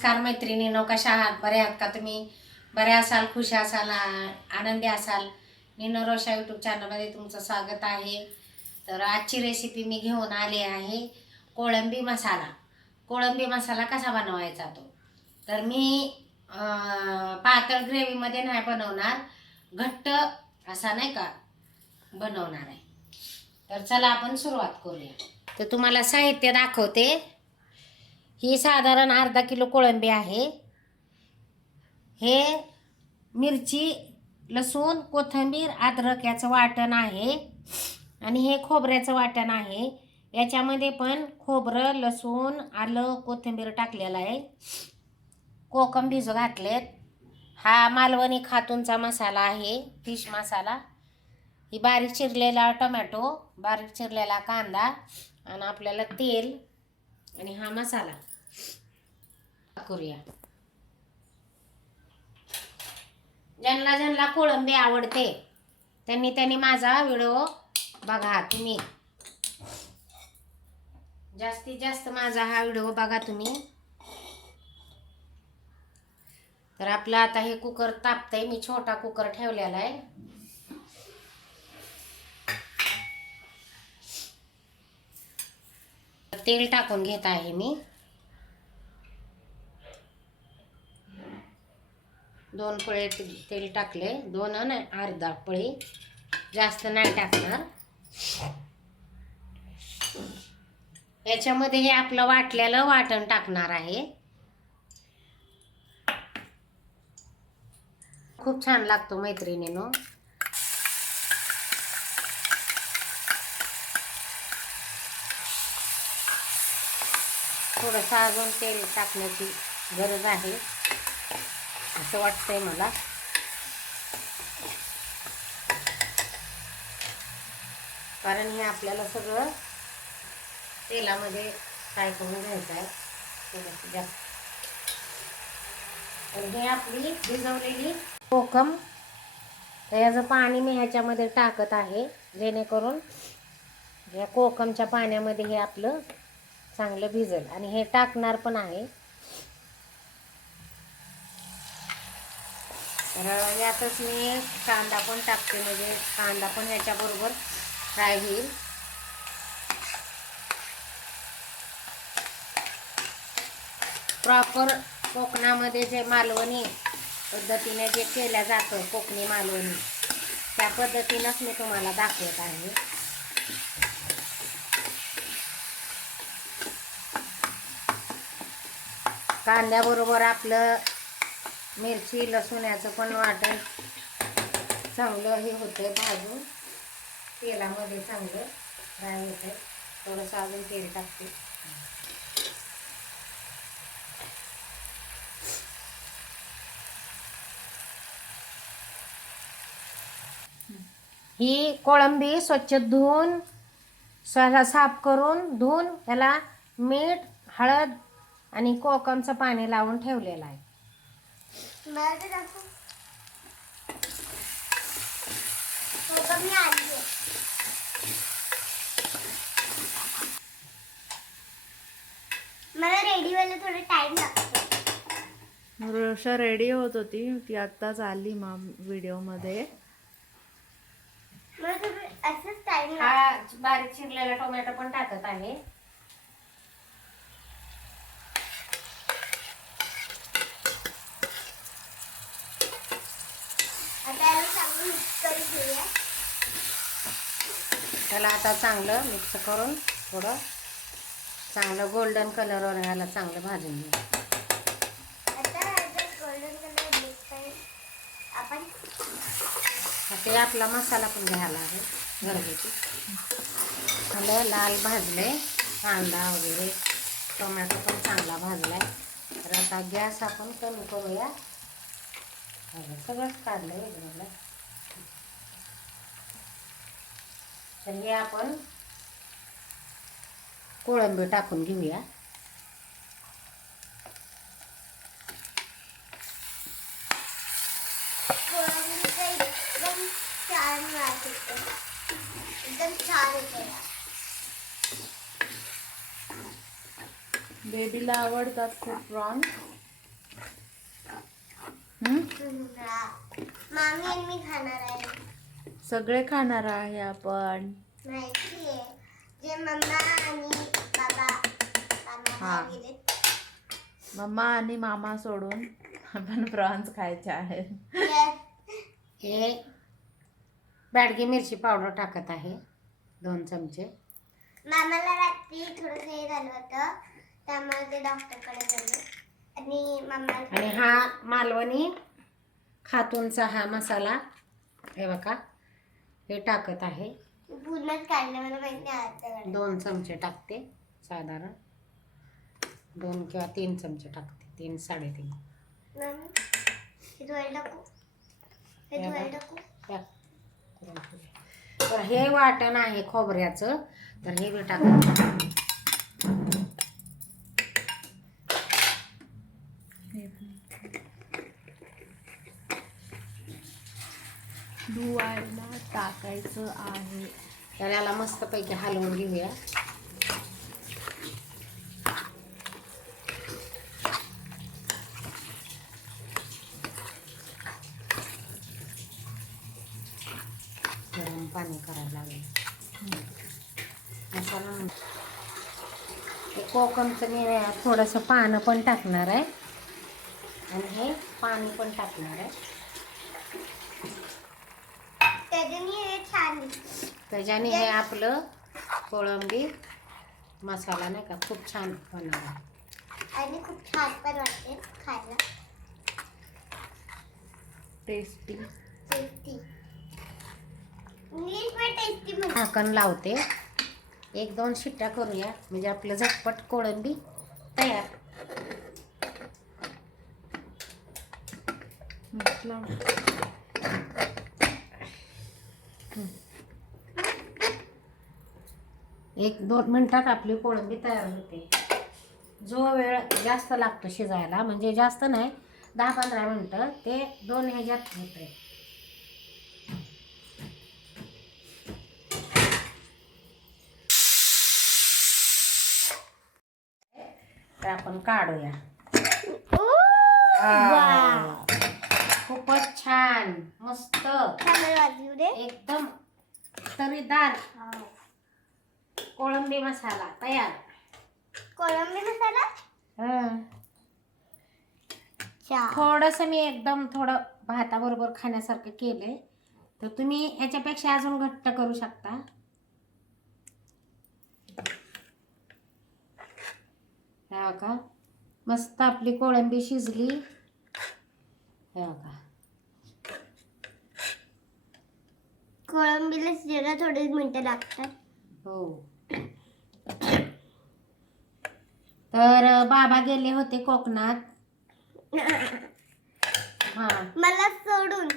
नमस्कार मैत्रिणींनो, कशा आहात? बरे आहात का तुम्ही? बरे असाल, खुश असाल, आनंदी असाल. नीनो रोशा यूट्यूब चॅनलमध्ये तुमचं स्वागत आहे. तर आजची रेसिपी मी घेऊन आली आहे कोळंबी मसाला. कोळंबी मसाला कसा बनवायचा तो तर मी पातळ ग्रेव्हीमध्ये नाही बनवणार, घट्ट असा नाही का बनवणार आहे. तर चला आपण सुरुवात करूया. तर तुम्हाला साहित्य दाखवते. ही साधारण अर्धा किलो कोळंबी आहे. हे मिरची, लसूण, कोथिंबीर, अद्रक याचं वाटण आहे आणि हे खोबऱ्याचं वाटण आहे. याच्यामध्ये पण खोबरं, लसूण, आलं, कोथिंबीर टाकलेलं आहे. कोकम भिजू घातलेत. हा मालवणी खातूनचा मसाला आहे, फिश मसाला. ही बारीक चिरलेला टोमॅटो, बारीक चिरलेला कांदा आणि आपल्याला तेल आणि हा मसाला करूया. ज्यांना ज्यांना कोळंबी आवडते त्यांनी माझा व्हिडिओ बघा. तुम्ही जास्तीत जास्त माझा हा व्हिडिओ बघा तुम्ही. तर आपलं आता हे कुकर तापतंय. मी छोटा कुकर ठेवलेला आहे. तेल टाकून घेत आहे मी. 2 पळे तेल टाकले. 2 नाही, अर्धा पळी, जास्त नाही टाकणार. याच्यामध्ये हे आपलं वाटलेलं वाटण टाकणार आहे. खूप छान लागतो मैत्रिणींनो. थोडंसं अजून तेल टाकण्याची गरज आहे असं वाटतंय मला. कारण हे आपल्याला सगळं तेलामध्ये फ्राय करून घ्यायचं आहे थोडंसं जास्त. आणि हे आपली भिजवलेली कोकम, तर याचं पाणी मी ह्याच्यामध्ये टाकत आहे जेणेकरून या कोकमच्या पाण्यामध्ये हे आपलं चांगलं भिजेल. आणि हे टाकणार पण आहे. तर यातच मी कांदा पण टाकते, म्हणजे कांदा पण ह्याच्याबरोबर फ्राय होईल. प्रॉपर कोकणामध्ये जे मालवणी पद्धतीने जे केलं जातं, कोकणी मालवणी, त्या पद्धतीनंच मी तुम्हाला दाखवत आहे. कांद्याबरोबर आपलं मिरची, लसूण याचं पण वाटण चांगलं हे होतं, भाजून तेलामध्ये चांगलं फ्राय होतं. थोडंसं अजून तेल टाकते. ही कोळंबी स्वच्छ धुवून, साफ करून धुवून याला मीठ, हळद आणि कोकमचं पाणी लावून ठेवलेलं आहे. मला रेडी व्हायला थोडा टाइम लागतो. रोशा रेडी होत होती, ती आत्ताच आली व्हिडिओमध्ये. मला असंच टाइम लागतो. हा बारीक चिरलेला टोमॅटो पण टाकत आहे. आता याला चांगलं मिक्स करून घेऊया. त्याला आता चांगलं मिक्स करून थोडं चांगलं गोल्डन कलरवर ह्याला चांगलं भाजून घेऊ. आता गोल्डन कलर मिक्स करून आपण ते आपला मसाला पण घ्यायला आहे घरगुती. झालं लाल भाजले, कांदा वगैरे, टोमॅटो पण चांगला भाजलाय. तर आता गॅस आपण कमी करूया. सगळंच काढलं वेगळं. तर हे आपण कोळंबी टाकून घेऊया. कोळंबीचा एकदम छान वास येतो, एकदम छान येतो. बेबीला आवडतात खूप प्रॉन्स. मामी आणि मी खाणार आहे. सगळे खाणार आहे आपण. माहिती आहे जे मम्मा आणि बाबा हा. बाबा गेले. मम्मा आणि मामा सोडून आपण प्रॉन्स खायचे आहेत. हे बॅडगी मिरची पावडर टाकत आहे 2 चमचे. मामाला रात्री थोडंसं हे झालं होतं त्यामुळे ते डॉक्टरकडे गेले आणि मम्मा आणि हा मालवणी खातूनचा हा मसाला हे बघा हे टाकत आहे. पूर्णच काढलं मला माहिती नाही आजच्याकडे. 2 चमचे टाकते साधारण 2 किंवा 3 चमचे टाकते 3 3.5. मम्मी हे धुवायला टाकू हे धुवायला टाकू. तर हे वाटण आहे खोबऱ्याचं तर हे बी टाकत. धुवायला टाकायचं आहे. तर याला मस्तपैकी हलवून घेऊया. गरम पाणी करायला लागेल. मसाला हे कोकमचं मी थोडंसं पानं पण टाकणार आहे आणि हे पाणी पण टाकणार आहे. त्याच्याने हे छान दिसतं. त्याच्याने हे आपलं कोळंबी मसाला नाही का खूप छान होणार आहे. आणि खूप छान पण वाटते खायला. टेस्टी. टेस्टी इंग्लिश में टेस्टी म्हणतात. झाकण लावते 1-2 शिट्ट्या करूया म्हणजे आपलं झटपट कोळंबी तयार. म्हटलं 1-2 मिनिटात आपली कोळंबी तयार होते. जो वेळ जास्त लागतो शिजायला म्हणजे जास्त नाही 10-15 मिनिटं ते 2 ह्याच्यात होते. तर आपण काढूया. वाव. खूपच छान मस्त चांगलं वाजू दे. एकदम तरीदार कोळंबी मसाला तयार. कोळंबी मसाला थोडंसं मी एकदम थोडं भाताबरोबर खाण्यासारखं केलंय तर तुम्ही याच्यापेक्षा अजून घट्ट करू शकता. हे बघा मस्त आपली कोळंबी शिजली. हे बघा कोळंबीला शिजायला थोडीच मिनिटं लागतात. हो. तर बाबा गेले होते कोकणात. हा मला सोडून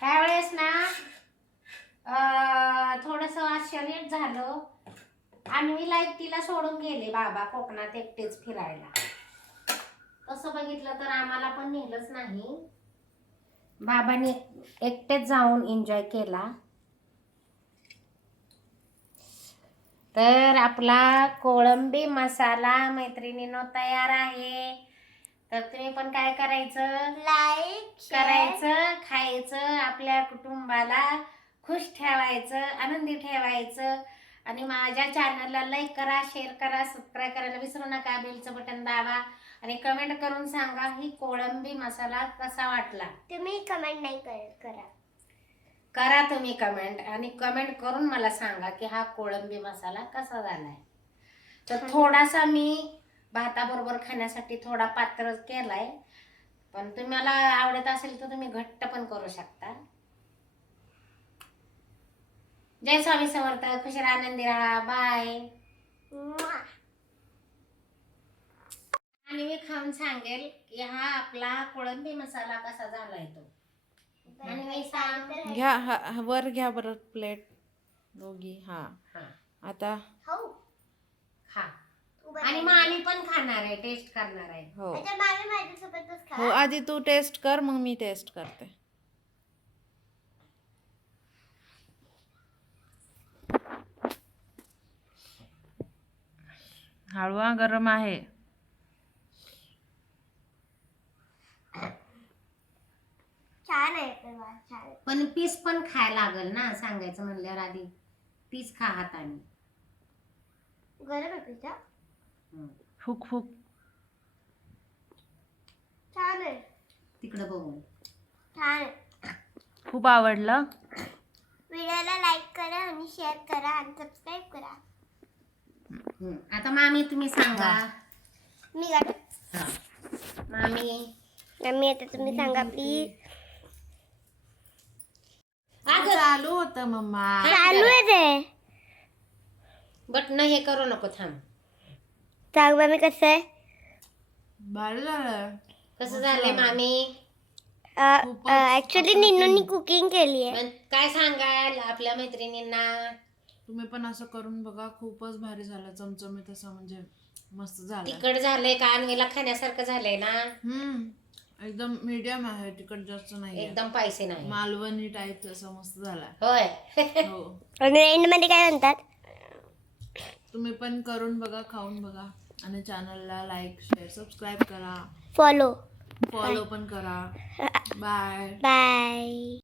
त्यावेळेस ना थोडस आश्चर्य झालं. अन्वीला एकटीला सोडून गेले बाबा कोकणात एकटेच फिरायला. तसं बघितलं तर आम्हाला पण नेलंच नाही. बाबांनी एकटेच जाऊन एन्जॉय केला. तर आपला कोळंबी मसाला मैत्रिणींनो तयार आहे. तर तुम्ही पण काय करायचं लाईक करायचं खायचं आपल्या कुटुंबाला खुश ठेवायचं आनंदी ठेवायचं. आणि माझ्या चॅनलला लाईक करा शेअर करा सबस्क्राईब करायला विसरू नका. बेलचं बटन दाबा आणि कमेंट करून सांगा ही कोळंबी मसाला कसा वाटला. तुम्ही कमेंट नाही करा. करा तुम्ही कमेंट आणि कमेंट करून मला सांगा की हा कोळंबी मसाला कसा झालाय. तर थोडासा मी भाताबरोबर खाण्यासाठी थोडा पातळ केलाय पण तुम्हाला आवडत असेल तर तुम्ही घट्ट पण करू शकता. जय स्वामी समर्थ. खुश राहा आनंदी राहा. बाय. आणि मी खाऊन सांगेल की हा आपला कोळंबी मसाला कसा झालाय तो. आणि मी सांग घ्या वर घ्या बरं प्लेट दोघी. हा हा आता हो खा. आणि मामी पण खाणार आहे टेस्ट करणार आहे. हो अच्छा मामी माझ्यासोबतच हो खा. आधी तू टेस्ट कर मग मी टेस्ट करते. हळवा गरम आहे. वा छान. पण पीस पण खायला लागल ना, सांगायचं म्हणल्यावर आधी पीस खा हाताने. गरम आहे पिझ्झा. फुक फुक. छान आहे. तिकडं बघून. छान आहे. खूप आवडलं. व्हिडिओला लाईक करा आणि शेअर करा आणि सबस्क्राईब करा. आता मामी तुम्ही सांगा. मी गाठ. हा. मामी मम्मी आता तुम्ही सांगा प्लीज. चालू होतं मम्मा. चालू आहे ते. बट न हे करू नको, थांब. सांग मम्मी कसं आहे. भारी झालं. कसं झालंय मामी? ऍक्च्युली निन्नूनी कुकिंग केली आहे. मग काय सांगाल आपल्या मैत्रिणींना? तुम्ही पण असं करून बघा, खूपच भारी झालं. चमचमीत असं म्हणजे मस्त झालं. तिखट झालंय का अन्वीला खाण्यासारखं झालंय ना? एकदम मीडियम आहे, तिखट जास्त नाही. एकदम पैसे नाही. मालवणी टाईप असं मस्त झाला. होय. हो. आणि एंड मध्ये काय म्हणतात? तुम्ही पण करून बघा, खाऊन बघा आणि चॅनलला लाईक शेअर सबस्क्राईब करा. फॉलो फॉलो पण करा. बाय. बाय.